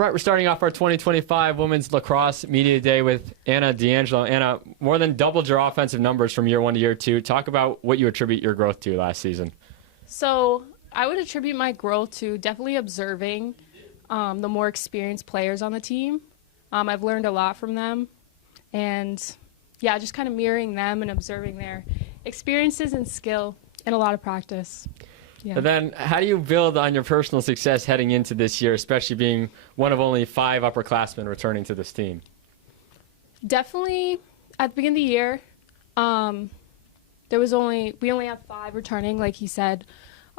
Right, we're starting off our 2025 Women's Lacrosse Media Day with Anna D'Angelo. Anna, more than doubled your offensive numbers from year one to year two. Talk about what you attribute your growth to last season. So I would attribute my growth to definitely observing the more experienced players on the team. I've learned a lot from them. And, yeah, just kind of mirroring them and observing their experiences and skill and a lot of practice. Yeah. And then how do you build on your personal success heading into this year, especially being one of only 5 upperclassmen returning to this team? Definitely at the beginning of the year, we only have 5 returning, like he said.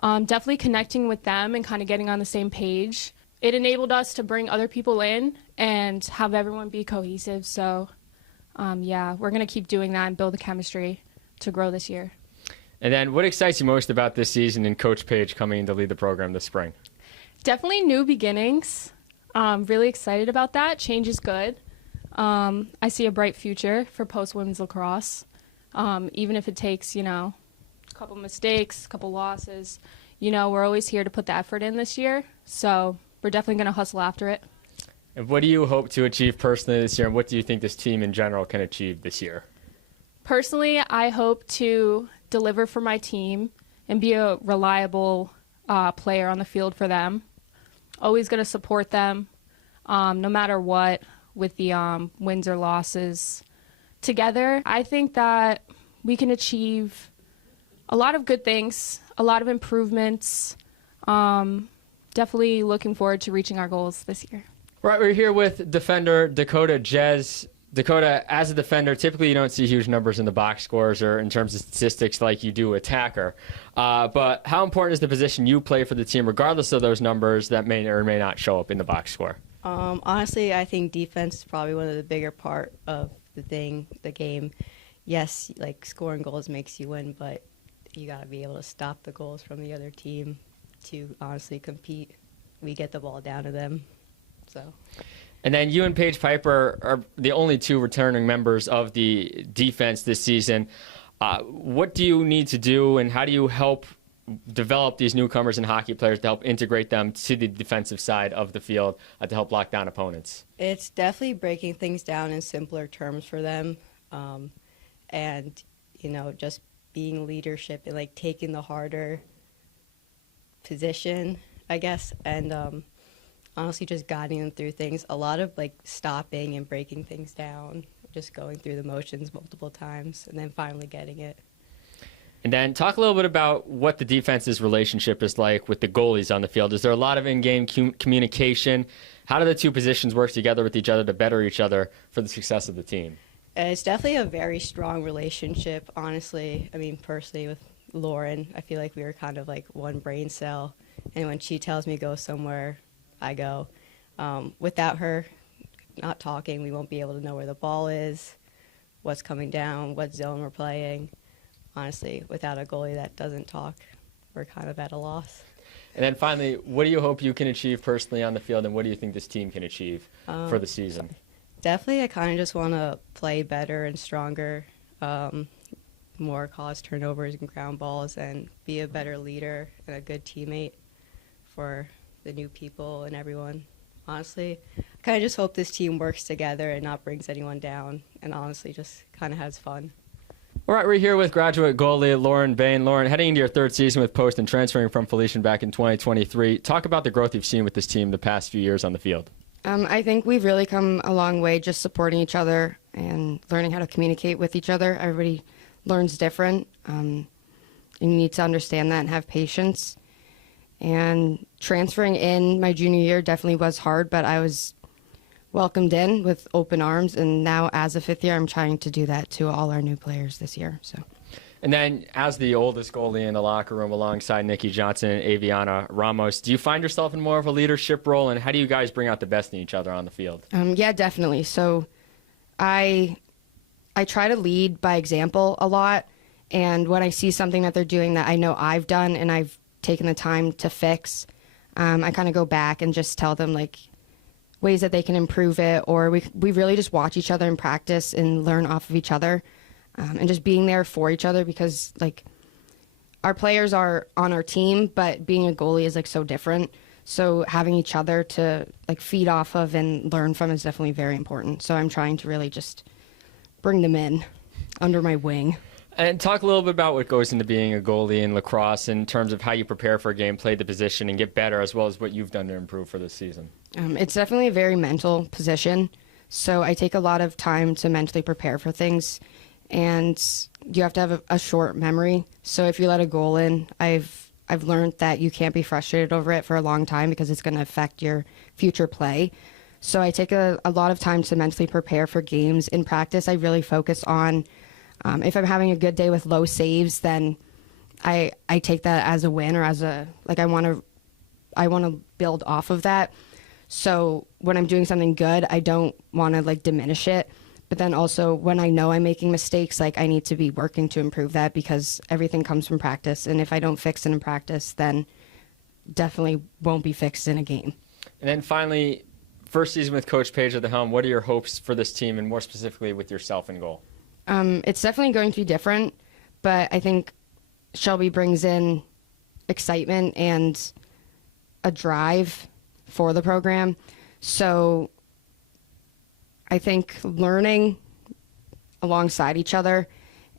Definitely connecting with them and kind of getting on the same page. It enabled us to bring other people in and have everyone be cohesive. So, yeah, we're going to keep doing that and build the chemistry to grow this year. And then what excites you most about this season and Coach Page coming in to lead the program this spring? Definitely new beginnings. Really excited about that. Change is good. I see a bright future for post-women's lacrosse. Even if it takes, a couple mistakes, a couple losses, we're always here to put the effort in this year. So we're definitely going to hustle after it. And what do you hope to achieve personally this year, and what do you think this team in general can achieve this year? Personally, I hope to deliver for my team and be a reliable player on the field for them. Always going to support them no matter what with the wins or losses. Together, I think that we can achieve a lot of good things, a lot of improvements. Definitely looking forward to reaching our goals this year. Right, we're here with defender Dakota Jez. Dakota, as a defender, typically you don't see huge numbers in the box scores or in terms of statistics like you do attacker. But how important is the position you play for the team, regardless of those numbers that may or may not show up in the box score? Honestly, I think defense is probably one of the bigger part of the game. Yes, like scoring goals makes you win, but you got to be able to stop the goals from the other team to honestly compete. We get the ball down to them, so. And then you and Paige Piper are the only 2 returning members of the defense this season. What do you need to do, and how do you help develop these newcomers and hockey players to help integrate them to the defensive side of the field to help lock down opponents? It's definitely breaking things down in simpler terms for them, and just being leadership and like taking the harder position, I guess, and honestly just guiding them through things. A lot of like stopping and breaking things down, just going through the motions multiple times and then finally getting it. And then talk a little bit about what the defense's relationship is like with the goalies on the field. Is there a lot of in-game communication? How do the 2 positions work together with each other to better each other for the success of the team? It's definitely a very strong relationship, honestly. I mean, personally with Lauren, I feel like we were kind of like one brain cell. And when she tells me go somewhere, I go. Without her not talking, we won't be able to know where the ball is, what's coming down, what zone we're playing. Honestly, without a goalie that doesn't talk, we're kind of at a loss. And then finally, what do you hope you can achieve personally on the field, and what do you think this team can achieve for the season? Definitely, I kind of just want to play better and stronger, more cause turnovers and ground balls, and be a better leader and a good teammate for the new people and everyone. Honestly, I kind of just hope this team works together and not brings anyone down, and honestly just kind of has fun. All right, we're here with graduate goalie Lauren Bain. Lauren, heading into your 3rd season with Post and transferring from Felician back in 2023, talk about the growth you've seen with this team the past few years on the field. I think we've really come a long way just supporting each other and learning how to communicate with each other. Everybody learns different. And you need to understand that and have patience. And transferring in my junior year definitely was hard, but I was welcomed in with open arms. And now as a 5th year, I'm trying to do that to all our new players this year. So. And then as the oldest goalie in the locker room alongside Nikki Johnson and Aviana Ramos, do you find yourself in more of a leadership role, and how do you guys bring out the best in each other on the field? Yeah, definitely. So I try to lead by example a lot, and when I see something that they're doing that I know I've done and I've taken the time to fix, I kind of go back and just tell them like ways that they can improve it, or we really just watch each other in practice and learn off of each other. And just being there for each other, because like our players are on our team, but being a goalie is like so different. So having each other to like feed off of and learn from is definitely very important. So I'm trying to really just bring them in under my wing. And talk a little bit about what goes into being a goalie in lacrosse in terms of how you prepare for a game, play the position, and get better, as well as what you've done to improve for this season. It's definitely a very mental position. So I take a lot of time to mentally prepare for things. And you have to have a short memory. So if you let a goal in, I've learned that you can't be frustrated over it for a long time because it's going to affect your future play. So I take a lot of time to mentally prepare for games. In practice, I really focus on if I'm having a good day with low saves, then I take that as a win or as a like I want to build off of that. So when I'm doing something good, I don't want to like diminish it. But then also when I know I'm making mistakes, like I need to be working to improve that because everything comes from practice. And if I don't fix it in practice, then definitely won't be fixed in a game. And then finally, first season with Coach Page at the helm, what are your hopes for this team and more specifically with yourself in goal? It's definitely going to be different, but I think Shelby brings in excitement and a drive for the program. So I think learning alongside each other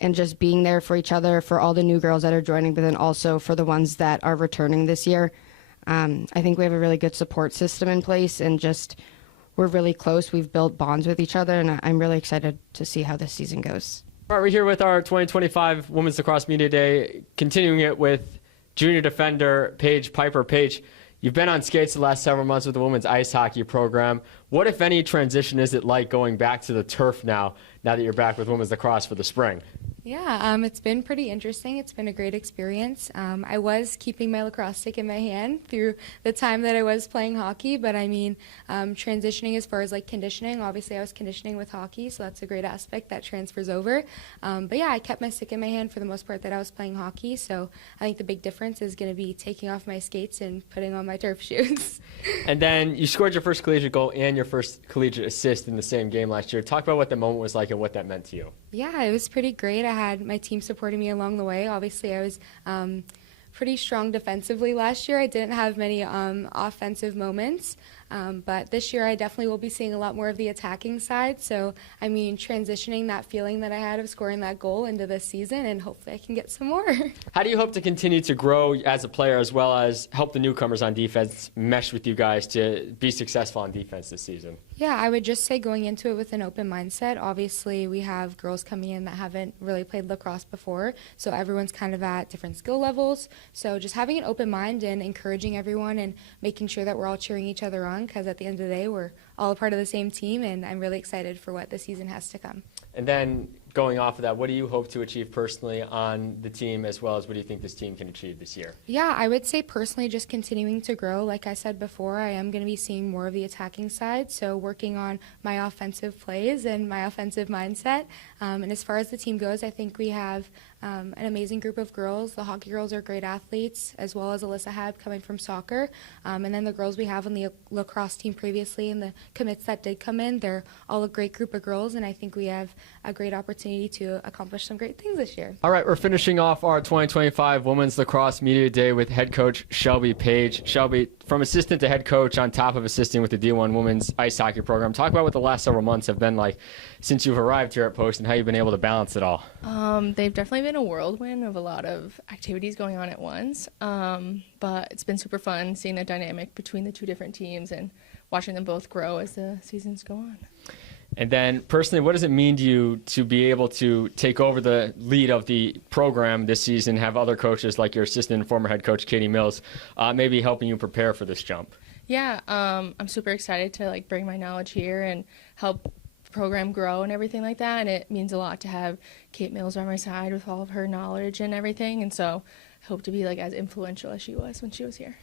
and just being there for each other, for all the new girls that are joining, but then also for the ones that are returning this year. I think we have a really good support system in place and just we're really close. We've built bonds with each other, and I'm really excited to see how this season goes. All right, we're here with our 2025 Women's Lacrosse Media Day, continuing it with junior defender Paige Piper. Paige, you've been on skates the last several months with the women's ice hockey program. What, if any, transition is it like going back to the turf now that you're back with women's lacrosse for the spring? Yeah, it's been pretty interesting. It's been a great experience. I was keeping my lacrosse stick in my hand through the time that I was playing hockey, but I mean, transitioning as far as like conditioning, obviously I was conditioning with hockey, so that's a great aspect that transfers over. But yeah, I kept my stick in my hand for the most part that I was playing hockey, so I think the big difference is going to be taking off my skates and putting on my turf shoes. And then you scored your first collegiate goal and your first collegiate assist in the same game last year. Talk about what the moment was like and what that meant to you. Yeah, it was pretty great. I had my team supporting me along the way. Obviously, I was pretty strong defensively last year. I didn't have many offensive moments, but this year I definitely will be seeing a lot more of the attacking side. So, I mean, transitioning that feeling that I had of scoring that goal into this season, and hopefully I can get some more. How do you hope to continue to grow as a player as well as help the newcomers on defense mesh with you guys to be successful on defense this season? Yeah, I would just say going into it with an open mindset. Obviously, we have girls coming in that haven't really played lacrosse before, so everyone's kind of at different skill levels. So just having an open mind and encouraging everyone and making sure that we're all cheering each other on, because at the end of the day, we're all a part of the same team, and I'm really excited for what the season has to come. And then going off of that, what do you hope to achieve personally on the team as well as what do you think this team can achieve this year? Yeah, I would say personally just continuing to grow. Like I said before, I am going to be seeing more of the attacking side, so working on my offensive plays and my offensive mindset. And as far as the team goes, I think we have an amazing group of girls. The hockey girls are great athletes, as well as Alyssa Hab coming from soccer. And then the girls we have on the lacrosse team previously and the commits that did come in, they're all a great group of girls, and I think we have a great opportunity to accomplish some great things this year. All right, we're finishing off our 2025 Women's Lacrosse Media Day with head coach Shelby Page. Shelby, from assistant to head coach on top of assisting with the D1 women's ice hockey program, talk about what the last several months have been like since you've arrived here at Post and how you've been able to balance it all. They've definitely been a whirlwind of a lot of activities going on at once, but it's been super fun seeing the dynamic between the two different teams and watching them both grow as the seasons go on. And then personally, what does it mean to you to be able to take over the lead of the program this season, have other coaches like your assistant and former head coach Katie Mills maybe helping you prepare for this jump? Yeah, I'm super excited to bring my knowledge here and help the program grow and everything like that. And it means a lot to have Kate Mills by my side with all of her knowledge and everything. And so I hope to be as influential as she was when she was here.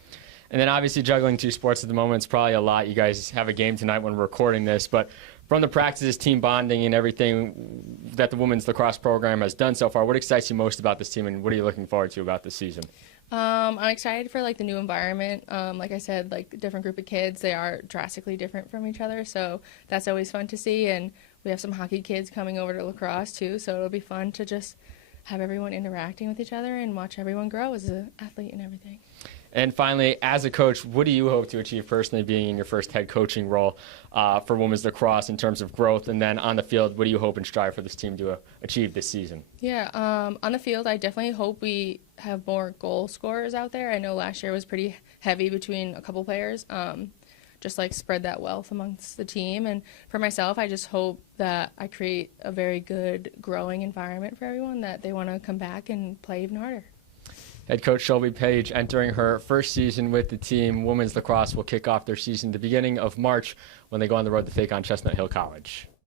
And then obviously juggling two sports at the moment is probably a lot. You guys have a game tonight when we're recording this, but from the practices, team bonding, and everything that the women's lacrosse program has done so far, what excites you most about this team, and what are you looking forward to about this season? I'm excited for the new environment. Like I said, the different group of kids, they are drastically different from each other, so that's always fun to see. And we have some hockey kids coming over to lacrosse too, so it'll be fun to just have everyone interacting with each other and watch everyone grow as an athlete and everything. And finally, as a coach, what do you hope to achieve personally being in your first head coaching role for women's lacrosse in terms of growth? And then on the field, what do you hope and strive for this team to achieve this season? Yeah, on the field, I definitely hope we have more goal scorers out there. I know last year was pretty heavy between a couple players, just like spread that wealth amongst the team. And for myself, I just hope that I create a very good growing environment for everyone, that they want to come back and play even harder. Head coach Shelby Page entering her first season with the team. Women's lacrosse will kick off their season at the beginning of March when they go on the road to take on Chestnut Hill College.